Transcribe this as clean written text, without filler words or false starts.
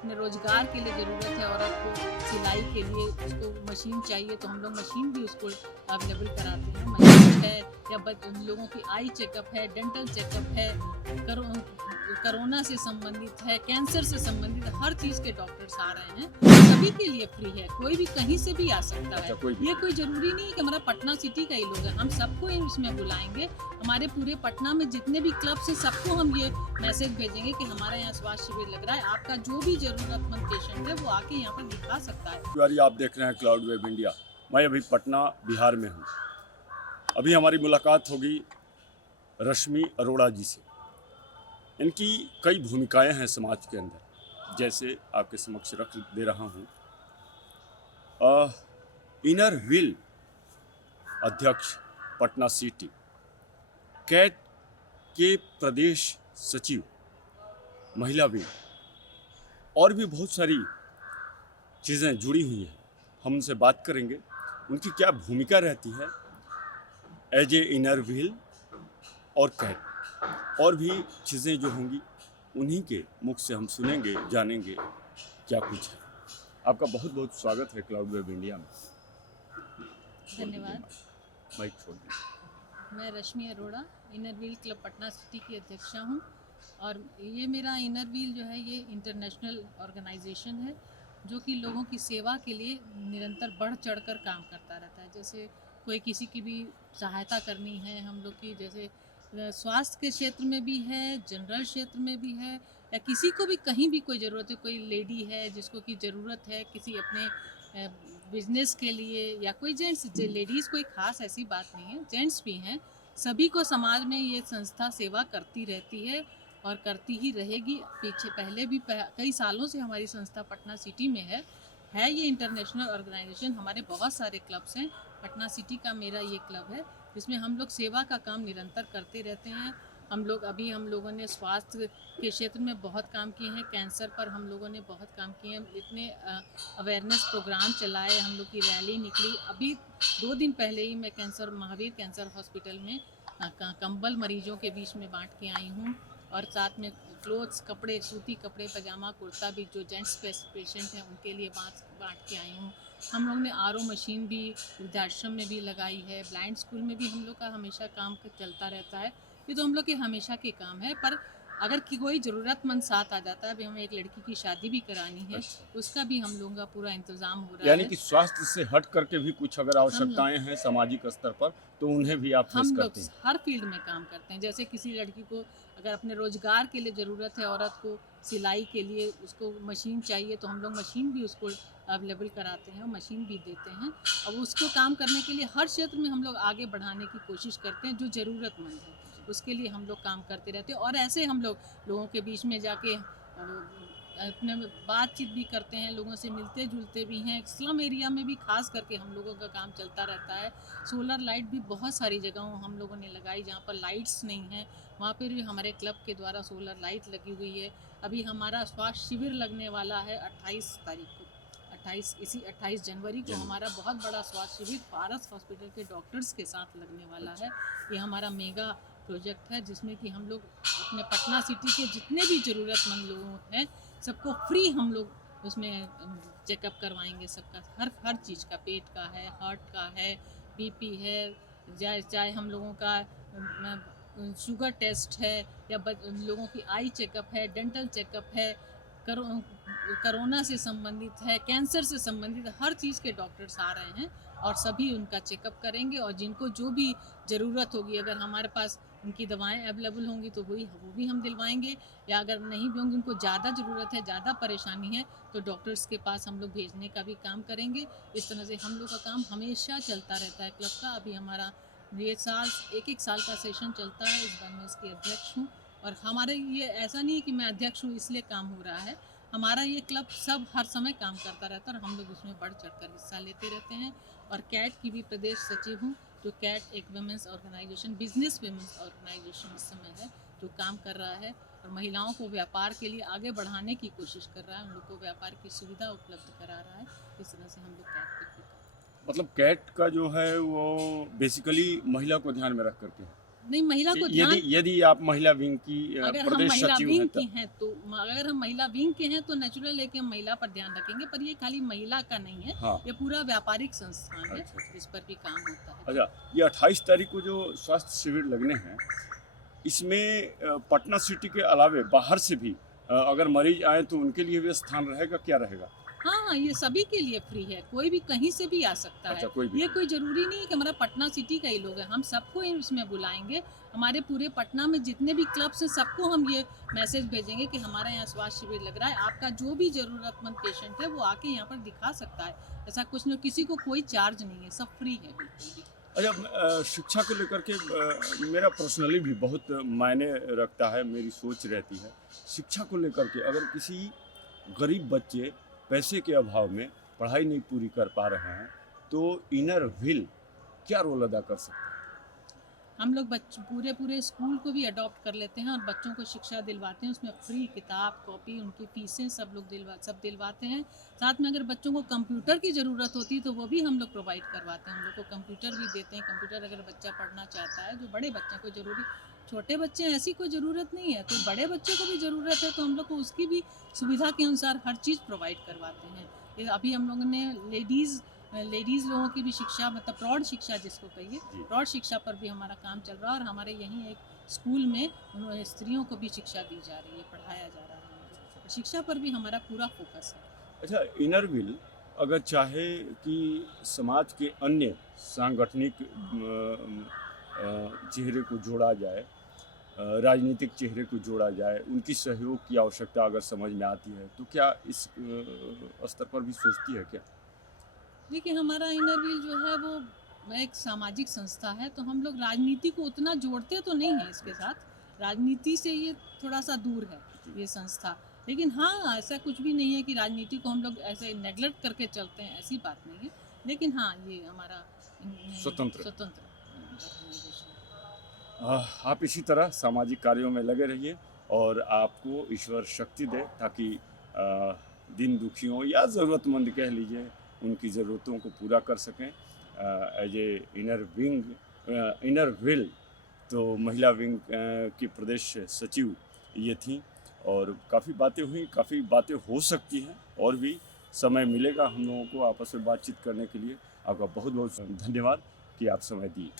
अपने रोजगार के लिए ज़रूरत है औरत को, सिलाई के लिए उसको मशीन चाहिए तो हम लोग मशीन भी उसको अवेलेबल कराते हैं। मशीन है या उन लोगों की आई चेकअप है, डेंटल चेकअप है, कोरोना से संबंधित है, कैंसर से संबंधित हर चीज़ के डॉक्टर्स आ रहे हैं। सभी के लिए फ्री है, कोई भी कहीं से भी आ सकता है। ये कोई ज़रूरी नहीं है कि हमारा पटना सिटी का ही लोग है, हम सबको इसमें बुलाएंगे। हमारे पूरे पटना में जितने भी क्लब्स हैं सबको हम ये मैसेज भेजेंगे कि हमारे यहाँ स्वास्थ्य शिविर लग रहा है, आपका जो भी जरूरतमंद पेशेंट है वो आके यहाँ पर दिखा सकता है। आप देख रहे हैं क्लाउड वेब इंडिया। मैं अभी पटना बिहार में हूँ। अभी हमारी मुलाकात होगी रश्मि अरोड़ा जी से। इनकी कई भूमिकाएं हैं समाज के अंदर, जैसे आपके समक्ष रख दे रहा हूँ। इनर व्हील अध्यक्ष पटना सिटी, कैट के प्रदेश सचिव महिला विंग, और भी बहुत सारी चीज़ें जुड़ी हुई हैं। हम उनसे बात करेंगे उनकी क्या भूमिका रहती है एज ए इनर व्हील और कैट, और भी चीज़ें जो होंगी उन्हीं के मुख से हम सुनेंगे, जानेंगे क्या कुछ है। आपका बहुत बहुत स्वागत है क्लाउड वेब इंडिया में। धन्यवाद। माइक छोड़ दीजिए। मैं Rashmi Arora, inner wheel club Patna city की अध्यक्षा हूँ और ये मेरा इनर व्हील जो है ये इंटरनेशनल ऑर्गेनाइजेशन है जो कि लोगों की सेवा के लिए निरंतर बढ़ चढ़कर काम करता रहता है। जैसे कोई किसी की भी सहायता करनी है हम लोग की, जैसे स्वास्थ्य के क्षेत्र में भी है, जनरल क्षेत्र में भी है, या किसी को भी कहीं भी कोई ज़रूरत है, कोई लेडी है जिसको की ज़रूरत है किसी अपने बिजनेस के लिए, या कोई जेंट्स, लेडीज़ कोई ख़ास ऐसी बात नहीं है, जेंट्स भी हैं, सभी को समाज में ये संस्था सेवा करती रहती है और करती ही रहेगी। पीछे पहले भी कई सालों से हमारी संस्था पटना सिटी में है ये इंटरनेशनल ऑर्गेनाइजेशन। हमारे बहुत सारे क्लब्स हैं, पटना सिटी का मेरा ये क्लब है जिसमें हम लोग सेवा का काम निरंतर करते रहते हैं। हम लोगों ने स्वास्थ्य के क्षेत्र में बहुत काम किए हैं, कैंसर पर हम लोगों ने बहुत काम किए हैं, इतने अवेयरनेस प्रोग्राम चलाए, हम लोग की रैली निकली। अभी 2 दिन पहले ही मैं महावीर कैंसर हॉस्पिटल में कंबल मरीजों के बीच में बांट के आई हूँ, और साथ में क्लोथ्स, कपड़े, सूती कपड़े, पजामा कुर्ता भी जो जेंट्स पेशेंट हैं उनके लिए बांट के आई हूँ। हम लोग ने आरओ मशीन भी वृद्धाश्रम में भी लगाई है, ब्लाइंड स्कूल में भी हम लोग का हमेशा काम चलता रहता है। ये तो हम लोग के हमेशा के काम है, पर अगर कोई ज़रूरतमंद साथ आ जाता है, अभी हमें एक लड़की की शादी भी करानी है, उसका भी हम लोगों का पूरा इंतज़ाम हो रहा है। यानी कि स्वास्थ्य से हट करके भी कुछ अगर आवश्यकताएं हैं सामाजिक स्तर पर तो उन्हें भी आप फेस करते हैं। हम लोग हर फील्ड में काम करते हैं। जैसे किसी लड़की को अगर अपने रोजगार के लिए ज़रूरत है, औरत को सिलाई के लिए उसको मशीन चाहिए तो हम लोग मशीन भी उसको अवेलेबल कराते हैं, मशीन भी देते हैं। अब उसको काम करने के लिए हर क्षेत्र में हम लोग आगे बढ़ाने की कोशिश करते हैं, जो ज़रूरतमंद है उसके लिए हम लोग काम करते रहते हैं। और ऐसे हम लोग लोगों के बीच में जाके अपने बातचीत भी करते हैं, लोगों से मिलते जुलते भी हैं। स्लम एरिया में भी खास करके हम लोगों का काम चलता रहता है। सोलर लाइट भी बहुत सारी जगहों हम लोगों ने लगाई, जहाँ पर लाइट्स नहीं हैं वहाँ पर भी हमारे क्लब के द्वारा सोलर लाइट लगी हुई है। अभी हमारा स्वास्थ्य शिविर लगने वाला है 28 तारीख को, 28 जनवरी को हमारा बहुत बड़ा स्वास्थ्य शिविर पारस हॉस्पिटल के डॉक्टर्स के साथ लगने वाला है। ये हमारा मेगा प्रोजेक्ट है जिसमें कि हम लोग अपने पटना सिटी के जितने भी ज़रूरतमंद लोग हैं सबको फ्री हम लोग उसमें चेकअप करवाएंगे। सबका हर चीज़ का, पेट का है, हार्ट का है, बीपी है, चाहे हम लोगों का शुगर टेस्ट है, या लोगों की आई चेकअप है, डेंटल चेकअप है, कोरोना से संबंधित है, कैंसर से संबंधित हर चीज़ के डॉक्टर्स आ रहे हैं और सभी उनका चेकअप करेंगे। और जिनको जो भी ज़रूरत होगी, अगर हमारे पास उनकी दवाएं अवेलेबल होंगी तो वो भी हम दिलवाएंगे, या अगर नहीं भी होंगी, उनको ज़्यादा ज़रूरत है, ज़्यादा परेशानी है तो डॉक्टर्स के पास हम लोग भेजने का भी काम करेंगे। इस तरह से हम लोग का काम हमेशा चलता रहता है क्लब का। अभी हमारा ये साल एक साल का सेशन चलता है, इस बार मैं इसकी अध्यक्ष हूँ। और हमारे ये ऐसा नहीं है कि मैं अध्यक्ष हूँ इसलिए काम हो रहा है, हमारा ये क्लब सब हर समय काम करता रहता है और हम लोग उसमें बढ़ चढ़कर हिस्सा लेते रहते हैं। और कैट की भी प्रदेश सचिव हूँ, जो कैट एक women's organization, business women's organization इस समय है जो काम कर रहा है और महिलाओं को व्यापार के लिए आगे बढ़ाने की कोशिश कर रहा है, उन लोग को व्यापार की सुविधा उपलब्ध करा रहा है। इस तरह से हम लोग कैट के, मतलब कैट का जो है वो बेसिकली महिला को ध्यान में रख करके है। नहीं, महिला को यदि ध्यान, यदि आप महिला विंग की अगर हम प्रदेश महिला सचिव विंग हैं की तब। हैं तो अगर हम महिला विंग के हैं तो नेचुरल है कि हम महिला पर ध्यान रखेंगे, पर ये खाली महिला का नहीं है, हाँ। ये पूरा व्यापारिक संस्थान है, अच्छा अच्छा। इस पर भी काम होता है। अच्छा, ये 28 तारीख को जो स्वास्थ्य शिविर लगने हैं, इसमें पटना सिटी के अलावे बाहर से भी अगर मरीज आए तो उनके लिए भी स्थान रहेगा, क्या रहेगा? हाँ, हाँ, ये सभी के लिए फ्री है, कोई भी कहीं से भी आ सकता है। अच्छा, कोई भी। ये कोई ज़रूरी नहीं है कि हमारा पटना सिटी का ही लोग हैं, हम सबको ही इसमें बुलाएँगे। हमारे पूरे पटना में जितने भी क्लब्स हैं, सबको हम ये मैसेज भेजेंगे कि हमारे यहाँ स्वास्थ्य शिविर लग रहा है, आपका जो भी ज़रूरतमंद पेशेंट है, वो आके यहाँ पर दिखा सकता है। ऐसा कुछ नहीं, किसी को कोई चार्ज नहीं है, सब फ्री है बिल्कुल भी। अच्छा, शिक्षा को लेकर के मेरा पर्सनली भी बहुत मायने रखता है, मेरी सोच रहती है। शिक्षा को लेकर के अगर किसी गरीब बच्चे पैसे के अभाव में पढ़ाई नहीं पूरी कर पा रहे हैं, तो इनर व्हील क्या रोल अदा कर सकता है? हम लोग पूरे स्कूल को भी अडॉप्ट कर लेते हैं और बच्चों को शिक्षा दिलवाते हैं, उसमें फ्री किताब कॉपी, उनकी फीसें सब लोग दिलवाते हैं। साथ में अगर बच्चों को कंप्यूटर की ज़रूरत होती है तो वो भी हम लोग प्रोवाइड करवाते हैं, हम लोग को कंप्यूटर भी देते हैं। कंप्यूटर अगर बच्चा पढ़ना चाहता है, जो बड़े बच्चे को ज़रूरी, छोटे बच्चे हैं ऐसी कोई ज़रूरत नहीं है, तो बड़े बच्चे को भी ज़रूरत है तो हम लोग को उसकी भी सुविधा के अनुसार हर चीज़ प्रोवाइड करवाते हैं। ये अभी हम लोगों ने लेडीज़ लोगों की भी शिक्षा, मतलब प्रौढ़ शिक्षा जिसको कहिए, जी। प्रौढ़ शिक्षा पर भी हमारा काम चल रहा है और हमारे यहीं एक स्कूल में उन्होंने स्त्रियों को भी शिक्षा दी जा रही है, पढ़ाया जा रहा है। शिक्षा पर भी हमारा पूरा फोकस है। अच्छा, इनर व्हील अगर चाहे कि समाज के अन्य सांगठनिक चेहरे को जोड़ा जाए, राजनीतिक चेहरे को जोड़ा जाए, उनकी सहयोग की आवश्यकता अगर समझ में आती है, तो क्या इस स्तर पर भी सोचती है क्या? देखिए, हमारा इनर व्हील जो है वो एक सामाजिक संस्था है, तो हम लोग राजनीति को उतना जोड़ते तो नहीं है इसके साथ, राजनीति से ये थोड़ा सा दूर है ये संस्था। लेकिन हाँ, ऐसा कुछ भी नहीं है कि राजनीति को हम लोग ऐसे नेगलेक्ट करके चलते हैं, ऐसी बात नहीं है। लेकिन हाँ, ये हमारा स्वतंत्र। स्वतंत्र ऑर्गेनाइजेशन है। आप इसी तरह सामाजिक कार्यों में लगे रहिए और आपको ईश्वर शक्ति दे, ताकि दीन दुखियों या ज़रूरतमंद कह लीजिए, उनकी ज़रूरतों को पूरा कर सकें। एज ए इनर व्हील तो महिला विंग की प्रदेश सचिव ये थी, और काफ़ी बातें हुई, काफ़ी बातें हो सकती हैं, और भी समय मिलेगा हम लोगों को आपस में बातचीत करने के लिए। आपका बहुत बहुत धन्यवाद कि आप समय दिए।